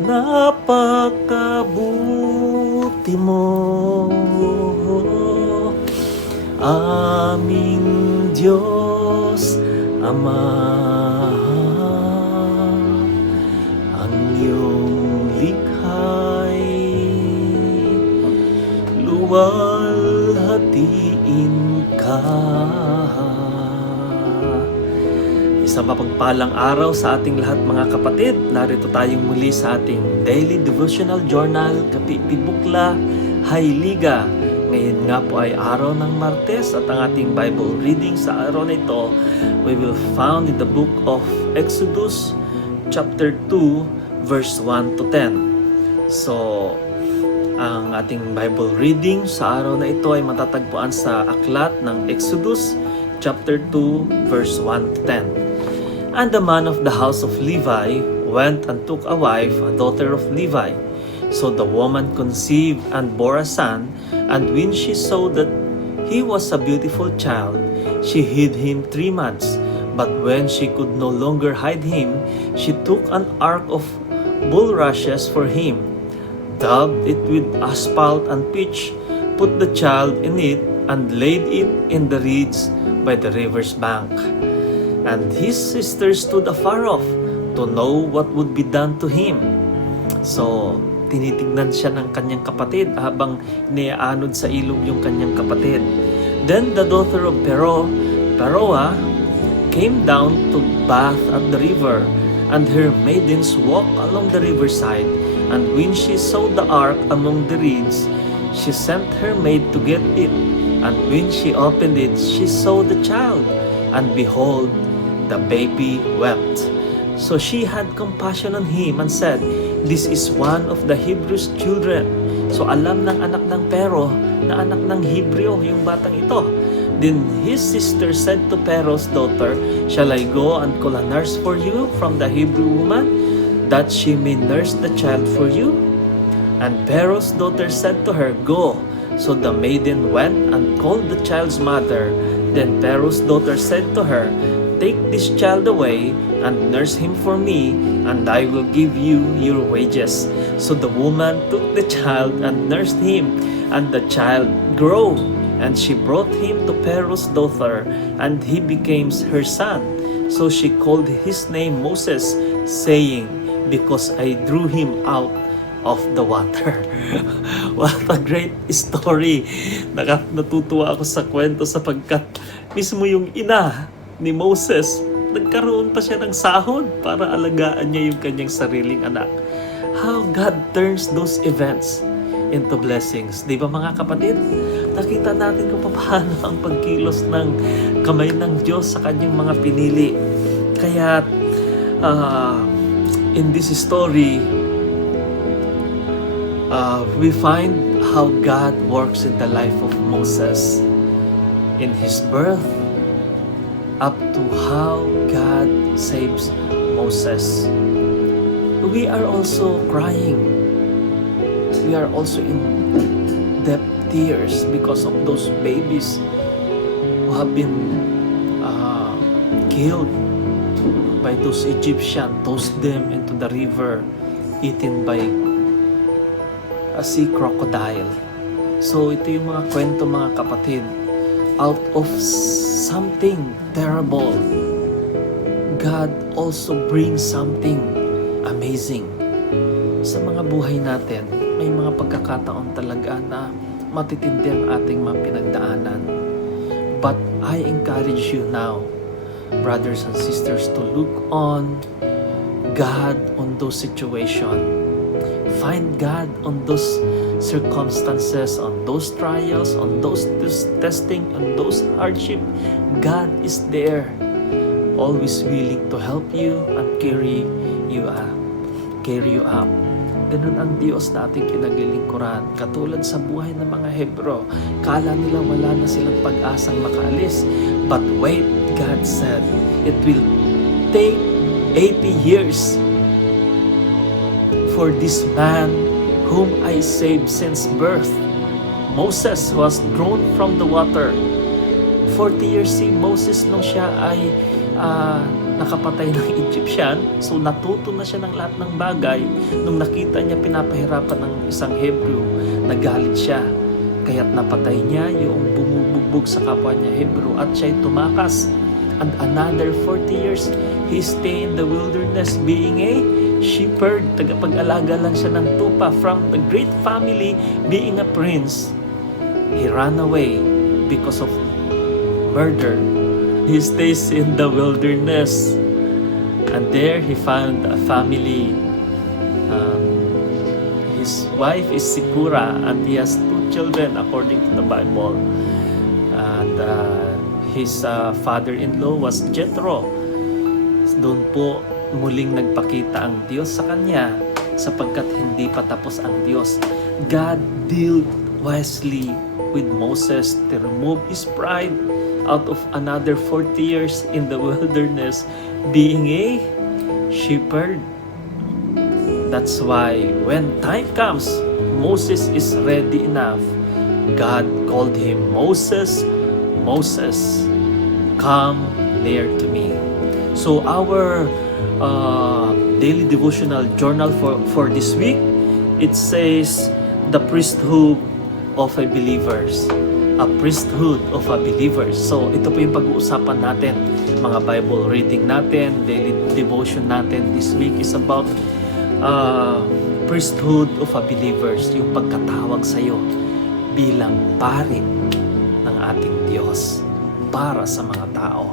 Napakabuti mo, aming Diyos Ama. Ang iyong likha'y luwalhatiin ka. Isang mapagpalang araw sa ating lahat mga kapatid. Narito tayong muli sa ating Daily Devotional Journal, Kapipi Bukla, Hayliga. Ngayon nga po ay araw ng Martes at ang ating Bible reading sa araw na ito, we will found in the book of Exodus chapter 2 verse 1 to 10. So, ang ating Bible reading sa araw na ito ay matatagpuan sa aklat ng Exodus chapter 2 verse 1 to 10. And the man of the house of Levi went and took a wife, a daughter of Levi. So the woman conceived and bore a son, and when she saw that he was a beautiful child, she hid him 3 months. But when she could no longer hide him, she took an ark of bulrushes for him, daubed it with asphalt and pitch, put the child in it, and laid it in the reeds by the river's bank. And his sister stood afar off to know what would be done to him. So, tinitignan siya ng kanyang kapatid habang iniaanod sa ilog yung kanyang kapatid. Then the daughter of Pharaoh came down to bathe at the river, and her maidens walked along the riverside. And when she saw the ark among the reeds, she sent her maid to get it. And when she opened it, she saw the child, and behold, the baby wept. So she had compassion on him and said, "This is one of the Hebrews' children." So alam ng anak ng Pero na anak ng Hebreo yung batang ito. Then his sister said to Pharaoh's daughter, "Shall I go and call a nurse for you from the Hebrew woman, that she may nurse the child for you?" And Pharaoh's daughter said to her, "Go." So the maiden went and called the child's mother. Then Pharaoh's daughter said to her, "Take this child away and nurse him for me, and I will give you your wages." So the woman took the child and nursed him, and the child grew. And she brought him to Pharaoh's daughter, and he became her son. So she called his name Moses, saying, "Because I drew him out of the water." What a great story. Natutuwa ako sa kwento sapagkat mismo yung ina ni Moses, nagkaroon pa siya ng sahod para alagaan niya yung kanyang sariling anak. How God turns those events into blessings. Di ba mga kapatid? Nakita natin kung paano ang pagkilos ng kamay ng Diyos sa kanyang mga pinili. Kaya in this story, we find how God works in the life of Moses, in his birth, up to how God saves Moses. We are also crying. We are also in deep tears because of those babies who have been killed by those Egyptians, tossed them into the river, eaten by a sea crocodile. So ito yung mga kwento mga kapatid. Out of something terrible, God also brings something amazing. Sa mga buhay natin, may mga pagkakataon talaga na matitindi ang ating mga pinagdaanan. But I encourage you now, brothers and sisters, to look on God on those situations. Find God on those circumstances, on those trials, on those testing, on those hardship. God is there, always willing to help you and carry you up. Ganun ang Diyos na ating kinaglilingkuran. Katulad sa buhay ng mga Hebro, kala nila wala na silang pag-asang makaalis. But wait, God said, it will take 80 years for this man whom I saved since birth. Moses was drawn from the water. 40 years si Moses nung siya ay nakapatay ng Egyptian. So natuto na siya ng lahat ng bagay. Nung nakita niya pinapahirapan ng isang Hebrew, nagalit siya. Kaya't napatay niya yung bumubugbog sa kapwa niya Hebrew at siya'y tumakas. And another 40 years, he stayed in the wilderness being a shepherd. Tagapag-alaga lang siya ng tupa from the great family, being a prince. He ran away because of murder. He stays in the wilderness. And there he found a family. His wife is Sipura and he has 2 children according to the Bible. And his father-in-law was Jethro. Doon po muling nagpakita ang Diyos sa kanya sapagkat hindi pa tapos ang Diyos. God dealt wisely with Moses to remove his pride out of another 40 years in the wilderness being a shepherd. That's why when time comes, Moses is ready enough. God called him, Moses, Moses, come near to me. So our daily devotional journal for this week, it says the priesthood of a believers. A priesthood of a believers. So ito po yung pag-uusapan natin, mga Bible reading natin, daily devotion natin this week is about priesthood of a believers, yung pagkatawag sa iyo bilang pari ng ating Diyos para sa mga tao.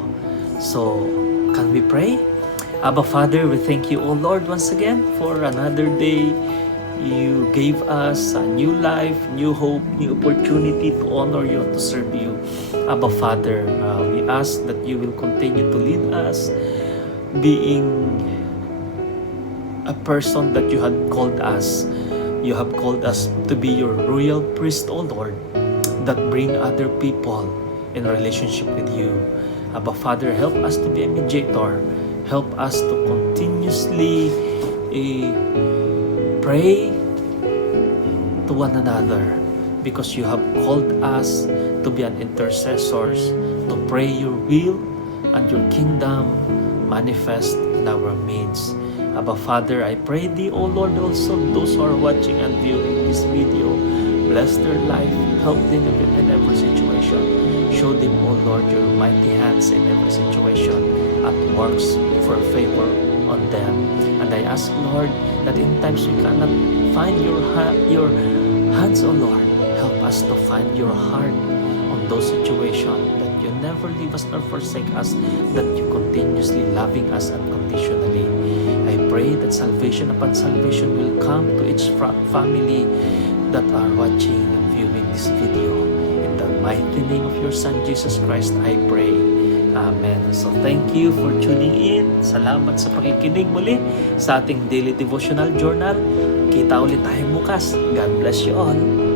So, can we pray? Abba Father, we thank you, O Lord, once again for another day. You gave us a new life, new hope, new opportunity to honor you, to serve you. Abba Father, we ask that you will continue to lead us, being a person that you had called us. You have called us to be your royal priest, O Lord, that bring other people in relationship with you. Abba Father, help us to be a mediator. Help us to continuously pray to one another because you have called us to be an intercessors, to pray your will and your kingdom manifest in our midst. Abba Father, I pray thee, O Lord, also those who are watching and viewing this video, bless their life, help them in every situation. Show them, O Lord, your mighty hands in every situation at works for favor on them. And I ask, Lord, that in times we cannot find your hands, O Lord, help us to find your heart on those situations, that you never leave us nor forsake us, that you continuously loving us unconditionally. I pray that salvation upon salvation will come to each family that are watching and viewing this video. In the mighty name of your Son, Jesus Christ, I pray. Amen. So thank you for tuning in. Salamat sa pakikinig muli sa ating daily devotional journal. Kita ulit tayo bukas. God bless you all.